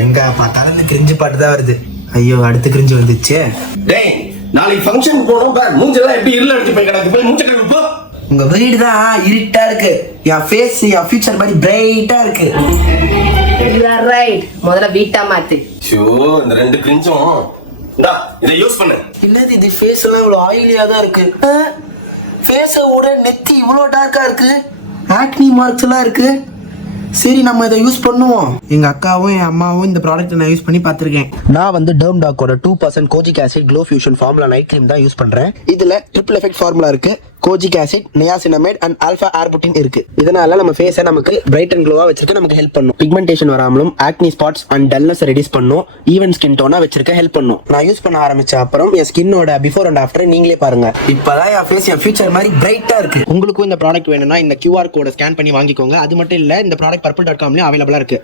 எங்க பார்த்தாலும் இந்த கிரிஞ்சு பாட்டு தான் வருது. ஐயோ அடுத்த கிரிஞ்சு வந்துச்சு. டேய் நாளைக்கு ஃபங்க்ஷன் போறோம் பார், மூஞ்செல்லாம் எப்படி இருள அடிச்சு போய் கிடக்கு, போய் மூஞ்ச கழுவு போ. உங்க வீடு தான் இருட்டா இருக்கு, என் ஃபேஸ் என் ஃபியூச்சர் மாதிரி பிரைட்டா இருக்கு. முதல்ல வீட்டா மாத்து. ஷோ இந்த ரெண்டு கிரிஞ்சும் டா இதை யூஸ் பண்ணு. இல்லது இது ஃபேஸ் எல்லாம் இவ்வளவு ஆயிலியா தான் இருக்கு. ஃபேஸோட நெத்தி இவ்வளோ டார்க்கா இருக்கு, ஆக்னி மார்க்ஸ் எல்லாம் இருக்கு. சரி நம்ம இதை யூஸ் பண்ணுவோம். எங்க அக்காவும் என் அம்மாவும் இந்த ப்ராடக்ட் நான் யூஸ் பண்ணி பார்த்திருக்கேன். நான் வந்து டெர்ம் டாக்கோட 2% kojic acid glow fusion formula night cream தான் யூஸ் பண்றேன். இதுல ட்ரிபிள் எஃபெக்ட் ஃபார்முலா இருக்கு, kojic acid, niacinamide and alpha arbutin இருக்கு. இதனால நம்ம ஃபேஸை நமக்கு பிரைட் அண்ட் க்ளோவா வச்சிருக்க நமக்கு ஹெல்ப் பண்ணும். பிக்மெண்டேஷன் வராமலும் acne spots and dullness reduce பண்ணும். ஈவன் ஸ்கின் டோனா வச்சிருக்க ஹெல்ப் பண்ணும். நான் யூஸ் பண்ண ஆரம்பிச்ச அப்புறம் என் ஸ்கின்னோட பிஃபோர் அண்ட் ஆஃப்டர் நீங்களே பாருங்க. இப்பதான் என் ஃபேஸ் என் ஃபியூச்சர் மாதிரி பிரைட்டா இருக்கு. உங்களுக்கும் இந்த ப்ராடக்ட் வேணும்னா இந்த QR கோடை ஸ்கேன் பண்ணி வாங்கிக்கோங்க. அது மட்டும் இல்ல இந்த ப்ராடக்ட் purple.com-லயும் அவைலபிளா இருக்கு.